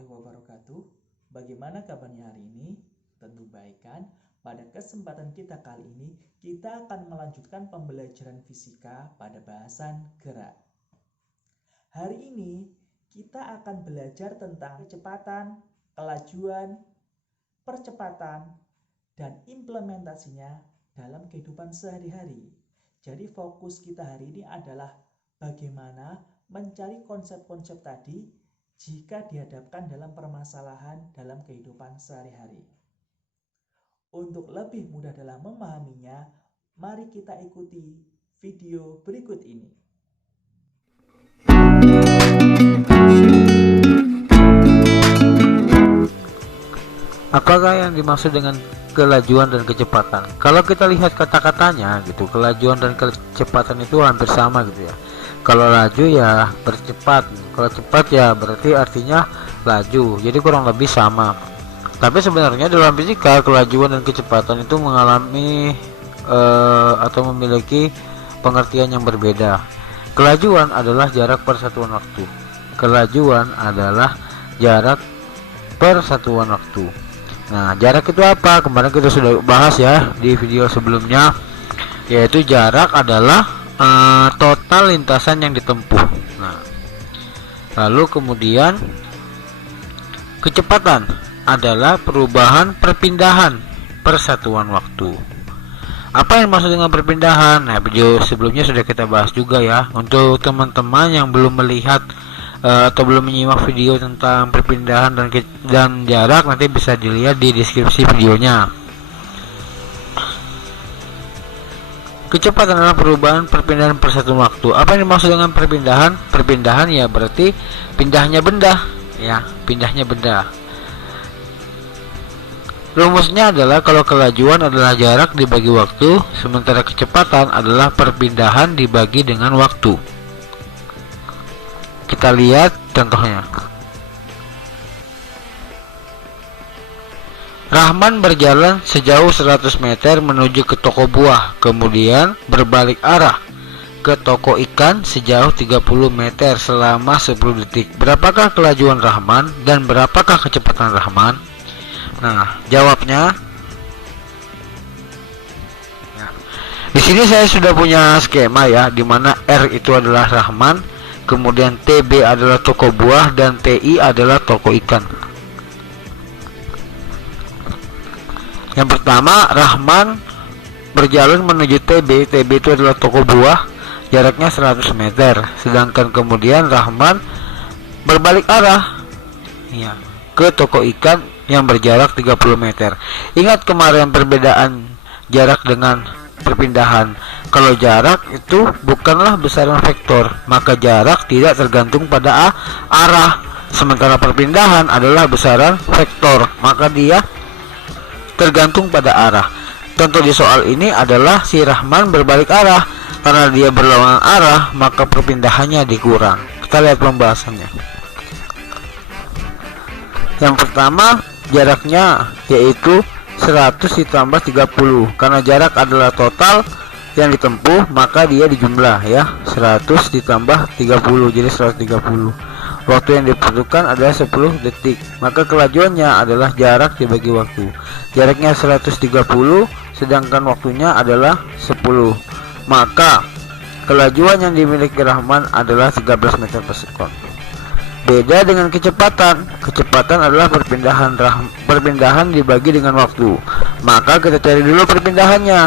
warahmatullahi wabarakatuh. Bagaimana kabarnya hari ini? Tentu baik kan? Pada kesempatan kita kali ini, kita akan melanjutkan pembelajaran fisika pada bahasan gerak. Hari ini, kita akan belajar tentang kecepatan, kelajuan, percepatan, dan implementasinya dalam kehidupan sehari-hari. Jadi fokus kita hari ini adalah bagaimana mencari konsep-konsep tadi jika dihadapkan dalam permasalahan dalam kehidupan sehari-hari. Untuk lebih mudah dalam memahaminya, mari kita ikuti video berikut ini. Apakah yang dimaksud dengan kelajuan dan kecepatan? Kalau kita lihat kata-katanya gitu, kelajuan dan kecepatan itu hampir sama gitu ya. Kalau laju ya bercepat, kalau cepat ya berarti artinya laju, jadi kurang lebih sama. Tapi sebenarnya dalam fisika kelajuan dan kecepatan itu mengalami atau memiliki pengertian yang berbeda. Kelajuan adalah jarak persatuan waktu. Kelajuan adalah jarak persatuan waktu. Nah, jarak itu apa? Kemarin kita sudah bahas ya di video sebelumnya, yaitu jarak adalah total lintasan yang ditempuh. Nah, lalu kemudian kecepatan adalah perubahan perpindahan persatuan waktu. Apa yang maksud dengan perpindahan? Nah, video sebelumnya sudah kita bahas juga ya. Untuk teman-teman yang belum melihat atau belum menyimak video tentang perpindahan dan jarak, nanti bisa dilihat di deskripsi videonya. Kecepatan adalah perubahan perpindahan persatuan waktu. Apa yang dimaksud dengan perpindahan? Perpindahan ya berarti pindahnya benda, ya, pindahnya benda. Rumusnya adalah kalau kelajuan adalah jarak dibagi waktu, sementara kecepatan adalah perpindahan dibagi dengan waktu. Kita lihat contohnya. Rahman berjalan sejauh 100 meter menuju ke toko buah, kemudian berbalik arah ke toko ikan sejauh 30 meter selama 10 detik. Berapakah kelajuan Rahman dan berapakah kecepatan Rahman? Nah, jawabnya ya. Di sini saya sudah punya skema ya, di mana R itu adalah Rahman, kemudian TB adalah toko buah, dan TI adalah toko ikan. Yang pertama, Rahman berjalan menuju TB. TB itu adalah toko buah, jaraknya 100 meter. Sedangkan kemudian Rahman berbalik arah ya, ke toko ikan yang berjarak 30 meter. Ingat kemarin perbedaan jarak dengan perpindahan. Kalau jarak itu bukanlah besaran vektor, maka jarak tidak tergantung pada arah. Sementara perpindahan adalah besaran vektor, maka dia tergantung pada arah. Contoh di soal ini adalah si Rahman berbalik arah. Karena dia berlawanan arah, maka perpindahannya dikurang. Kita lihat pembahasannya. Yang pertama, jaraknya yaitu 100 ditambah 30. Karena jarak adalah total yang ditempuh, maka dia dijumlah ya. 100 ditambah 30 jadi 130. Waktu yang dibutuhkan adalah 10 detik. Maka kelajuannya adalah jarak dibagi waktu. Jaraknya 130, sedangkan waktunya adalah 10. Maka kelajuan yang dimiliki Rahman adalah 13 meter per sekon. Beda dengan kecepatan. Kecepatan adalah perpindahan dibagi dengan waktu. Maka kita cari dulu perpindahannya.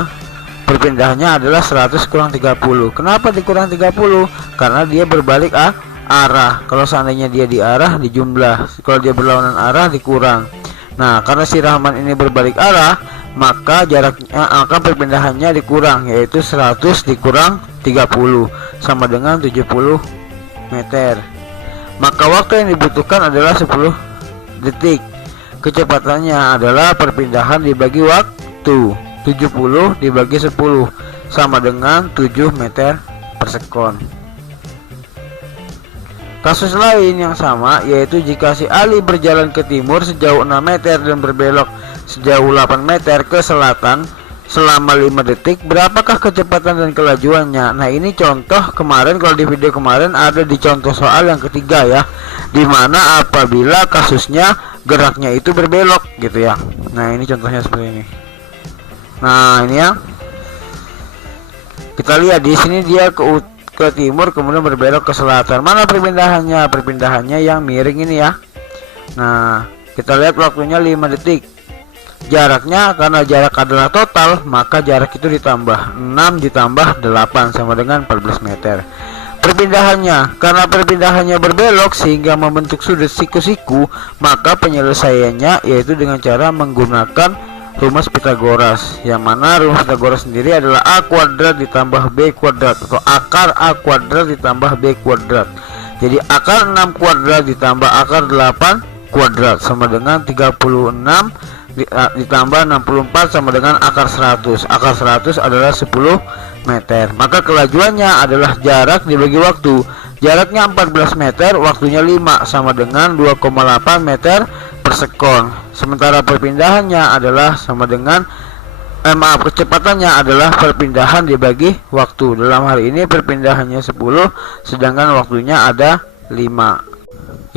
Perpindahannya adalah 100 kurang 30. Kenapa dikurang 30? Karena dia berbalik arah. Kalau seandainya dia di arah dijumlah, kalau dia berlawanan arah dikurang. Nah, karena si Rahman ini berbalik arah, maka jaraknya akan perpindahannya dikurang, yaitu 100 dikurang 30 sama dengan 70 meter. Maka waktu yang dibutuhkan adalah 10 detik. Kecepatannya adalah perpindahan dibagi waktu. 70 dibagi 10 sama dengan 7 meter per sekon. Kasus lain yang sama yaitu jika si Ali berjalan ke timur sejauh 6 meter dan berbelok sejauh 8 meter ke selatan selama 5 detik, berapakah kecepatan dan kelajuannya? Nah, ini contoh kemarin, kalau di video kemarin ada di contoh soal yang ketiga ya, dimana apabila kasusnya geraknya itu berbelok gitu ya. Nah, ini contohnya seperti ini. Nah, ini ya, kita lihat di sini dia ke timur kemudian berbelok ke selatan. Mana perpindahannya? Perpindahannya yang miring ini ya. Nah, kita lihat waktunya 5 detik. Jaraknya, karena jarak adalah total, maka jarak itu ditambah 6 ditambah 8 sama dengan 14 meter. Perpindahannya, karena perpindahannya berbelok sehingga membentuk sudut siku-siku, maka penyelesaiannya yaitu dengan cara menggunakan rumus Pythagoras, yang mana rumus Pythagoras sendiri adalah A kuadrat ditambah B kuadrat, atau akar A kuadrat ditambah B kuadrat. Jadi akar 6 kuadrat ditambah akar 8 kuadrat sama dengan 36 ditambah 64 sama dengan akar 100. Akar 100 adalah 10 meter. Maka kelajuannya adalah jarak dibagi waktu. Jaraknya 14 meter, waktunya 5 sama dengan 2,8 meter per sekon. Sementara perpindahannya adalah sama dengan kecepatannya adalah perpindahan dibagi waktu. Dalam hal ini perpindahannya 10, sedangkan waktunya ada 5.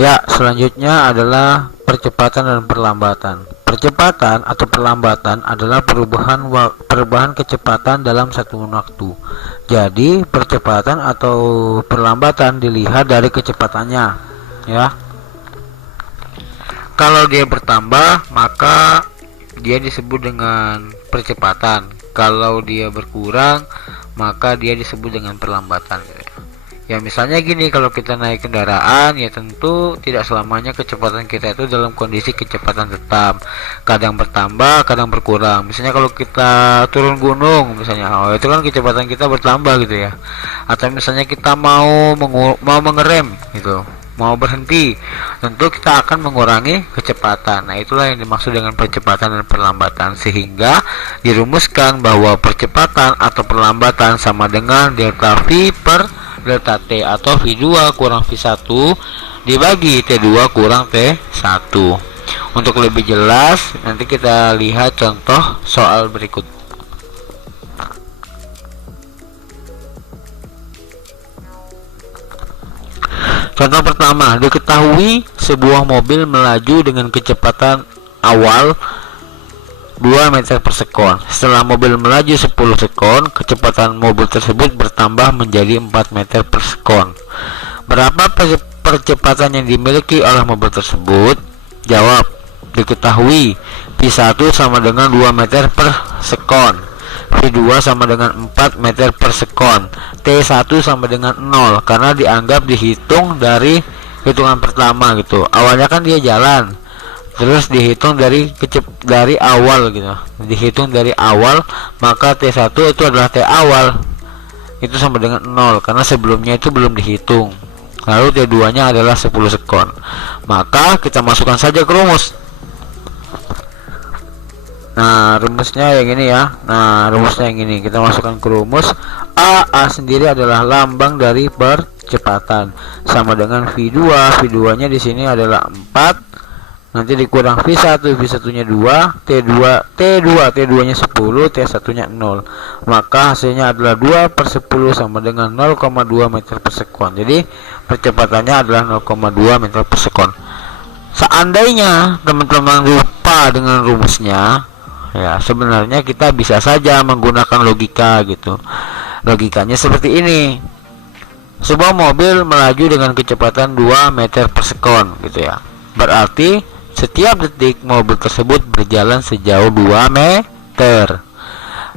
Ya, selanjutnya adalah percepatan dan perlambatan. Percepatan atau perlambatan adalah perubahan kecepatan dalam satu waktu. Jadi percepatan atau perlambatan dilihat dari kecepatannya ya. Kalau dia bertambah maka dia disebut dengan percepatan. Kalau dia berkurang maka dia disebut dengan perlambatan. Ya misalnya gini, kalau kita naik kendaraan ya tentu tidak selamanya kecepatan kita itu dalam kondisi kecepatan tetap, kadang bertambah kadang berkurang. Misalnya kalau kita turun gunung misalnya, itu kan kecepatan kita bertambah gitu ya. Atau misalnya kita mau mengerem gitu, mau berhenti, tentu kita akan mengurangi kecepatan. Nah itulah yang dimaksud dengan percepatan dan perlambatan, sehingga dirumuskan bahwa percepatan atau perlambatan sama dengan delta V per delta T, atau V2 kurang V1 dibagi T2 kurang T1. Untuk lebih jelas nanti kita lihat contoh soal berikut. Contoh pertama, diketahui sebuah mobil melaju dengan kecepatan awal 2 meter per sekon. Setelah mobil melaju 10 sekon, kecepatan mobil tersebut bertambah menjadi 4 meter per sekon. Berapa percepatan yang dimiliki oleh mobil tersebut? Jawab, diketahui V1 sama dengan 2 meter per sekon, V2 sama dengan 4 meter per sekon, T1 sama dengan 0, karena dianggap dihitung dari hitungan pertama gitu. Awalnya kan dia jalan, terus dihitung dari awal gitu, dihitung dari awal, maka T1 itu adalah T awal, itu sama dengan 0 karena sebelumnya itu belum dihitung. Lalu T2 nya adalah 10 sekon. Maka kita masukkan saja ke rumus. Nah rumusnya yang ini ya. Nah rumusnya yang ini, kita masukkan ke rumus. A sendiri adalah lambang dari percepatan, sama dengan V2. V2 nya di sini adalah 4, nanti dikurang V1, V1 nya 2, T2 nya 10, T1 nya 0, maka hasilnya adalah 2 per 10 sama dengan 0,2 meter per sekon. Jadi percepatannya adalah 0,2 meter per sekon. Seandainya teman-teman lupa dengan rumusnya, ya sebenarnya kita bisa saja menggunakan logika gitu. Logikanya seperti ini. Sebuah mobil melaju dengan kecepatan 2 meter per sekon gitu ya. Berarti setiap detik mobil tersebut berjalan sejauh 2 meter.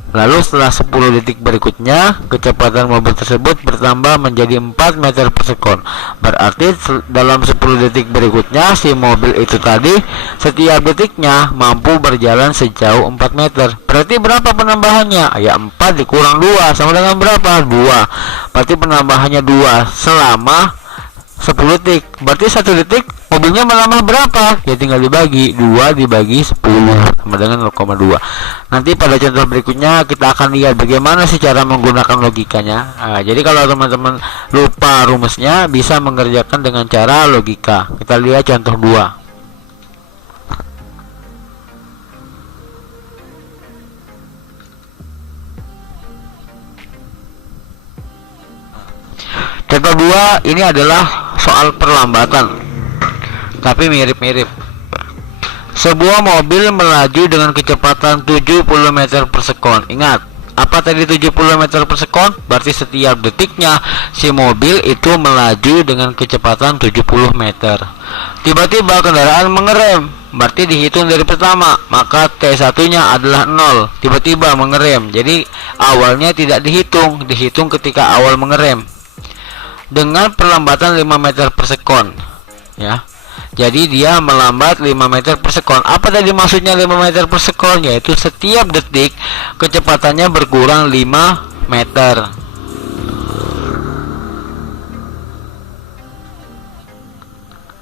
Lalu setelah 10 detik berikutnya, kecepatan mobil tersebut bertambah menjadi 4 meter per sekon. Berarti dalam 10 detik berikutnya si mobil itu tadi setiap detiknya mampu berjalan sejauh 4 meter. Berarti berapa penambahannya? Ya 4 dikurang 2 sama dengan berapa? 2. Berarti penambahannya 2 selama 10 detik. Berarti 1 detik mobilnya menambah berapa? Ya tinggal dibagi 2 dibagi 10 sama dengan 0,2. Nanti pada contoh berikutnya kita akan lihat bagaimana sih cara menggunakan logikanya. Jadi kalau teman-teman lupa rumusnya, bisa mengerjakan dengan cara logika. Kita lihat contoh 2. kedua ini adalah soal perlambatan, tapi mirip-mirip. Sebuah mobil melaju dengan kecepatan 70 meter per sekon. Ingat, apa tadi 70 meter per sekon? Berarti setiap detiknya si mobil itu melaju dengan kecepatan 70 meter. Tiba-tiba kendaraan mengerem, berarti dihitung dari pertama, maka T1 nya adalah 0. Tiba-tiba mengerem, jadi awalnya tidak dihitung ketika awal mengerem dengan perlambatan 5 meter per sekon, ya. Jadi dia melambat 5 meter per sekon. Apa tadi maksudnya 5 meter per sekon? Yaitu setiap detik kecepatannya berkurang 5 meter.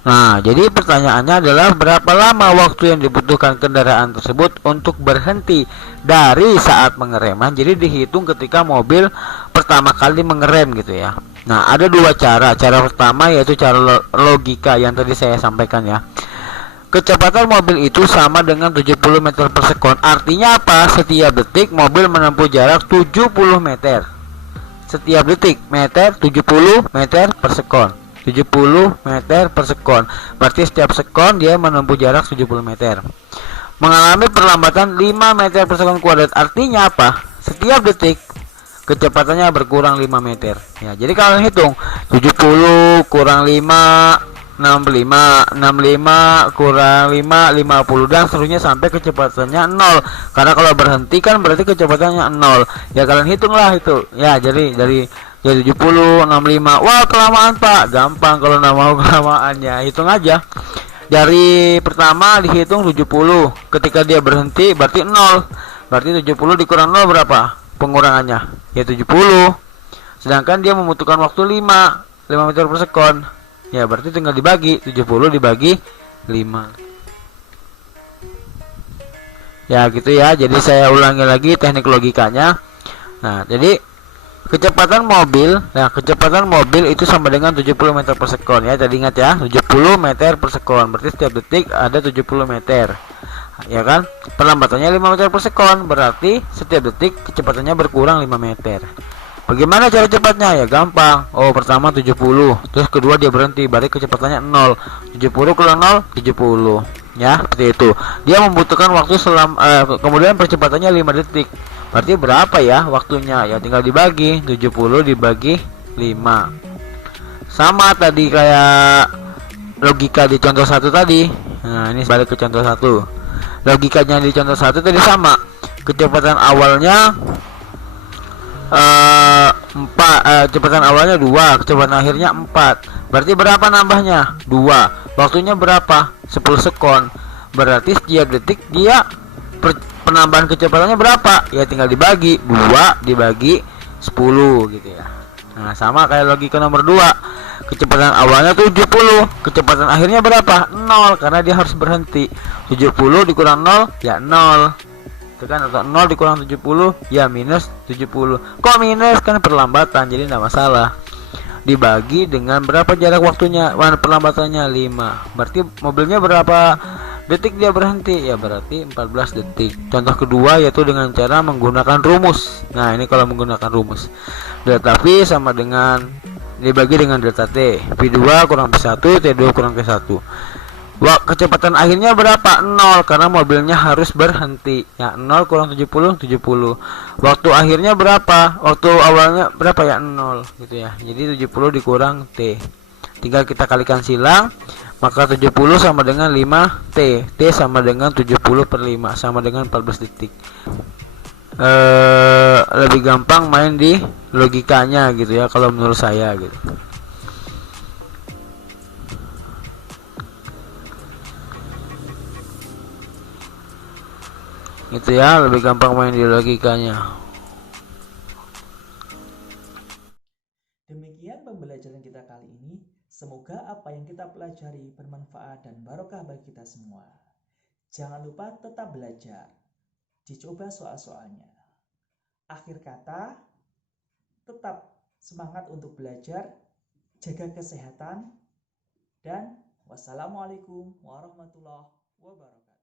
Nah, jadi pertanyaannya adalah berapa lama waktu yang dibutuhkan kendaraan tersebut untuk berhenti dari saat mengereman. Jadi dihitung ketika mobil pertama kali mengerem gitu ya. Nah, ada dua cara. Cara pertama yaitu cara logika yang tadi saya sampaikan ya. Kecepatan mobil itu sama dengan 70 meter per sekon. Artinya apa? Setiap detik mobil menempuh jarak 70 meter. Setiap detik meter 70 meter per sekon. 70 meter per sekon. Berarti setiap sekon dia menempuh jarak 70 meter. Mengalami perlambatan 5 meter per sekon kuadrat. Artinya apa? Setiap detik kecepatannya berkurang 5 meter ya. Jadi kalau hitung 70 kurang 5 65 65 kurang 5 50 dan seterusnya sampai kecepatannya 0. Karena kalau berhenti kan berarti kecepatannya 0. Ya kalian hitunglah itu. Ya jadi 70 65. Wah, kelamaan Pak. Gampang kalau nggak mau kelamaannya. Hitung aja. Dari pertama dihitung 70. Ketika dia berhenti berarti 0. Berarti 70 dikurang 0 berapa? Pengurangannya ya 70, sedangkan dia membutuhkan waktu 5 meter per sekon ya, berarti tinggal dibagi 70 dibagi 5 ya gitu ya. Jadi saya ulangi lagi teknik logikanya. Nah, jadi kecepatan mobil itu sama dengan 70 meter per sekon ya. Tadi ingat ya, 70 meter per sekon berarti setiap detik ada 70 meter ya kan. Perlambatannya 5 meter per sekon, berarti setiap detik kecepatannya berkurang 5 meter. Bagaimana cara cepatnya? Ya gampang. Oh, pertama 70, terus kedua dia berhenti, berarti kecepatannya 0. 70 kurang 0 70 ya, seperti itu. Dia membutuhkan waktu kemudian percepatannya 5 detik. Berarti berapa ya waktunya? Ya tinggal dibagi 70 dibagi 5. Sama tadi kayak logika di contoh 1 tadi. Nah, ini balik ke contoh 1. Logikanya di contoh 1 tadi sama. Kecepatan awalnya 4, kecepatan awalnya 2, kecepatan akhirnya 4. Berarti berapa nambahnya? 2. Waktunya berapa? 10 sekon. Berarti setiap detik dia penambahan kecepatannya berapa? Ya tinggal dibagi 2 dibagi 10 gitu ya. Nah, sama kayak logika nomor 2. Kecepatan awalnya 70, kecepatan akhirnya berapa? 0, karena dia harus berhenti. 70 dikurang 0 ya 0. Itu kan, atau 0 dikurang 70 ya minus 70. Kok minus? Kan perlambatan, jadi tidak masalah. Dibagi dengan berapa jarak waktunya? Perlambatannya 5. Berarti mobilnya berapa detik dia berhenti? Ya berarti 14 detik. Contoh kedua yaitu dengan cara menggunakan rumus. Nah, ini kalau menggunakan rumus. Delta V sama dengan dibagi dengan delta T. V2 kurang V1, T2 kurang T1. Kecepatan akhirnya berapa? 0, karena mobilnya harus berhenti. Ya, 0 kurang 70 70. Waktu akhirnya berapa? Waktu awalnya berapa ya? 0 gitu ya. Jadi 70 dikurang T. Tinggal kita kalikan silang, maka 70 sama dengan 5T. T sama dengan 70 per 5 sama dengan 14 detik. Lebih gampang main di logikanya gitu ya kalau menurut saya gitu. Gitu ya, lebih gampang main di logikanya. Demikian pembelajaran kita kali ini. Semoga apa yang kita pelajari bermanfaat dan barokah bagi kita semua. Jangan lupa tetap belajar. Dicoba soal-soalnya. Akhir kata, tetap semangat untuk belajar, jaga kesehatan, dan wassalamualaikum warahmatullahi wabarakatuh.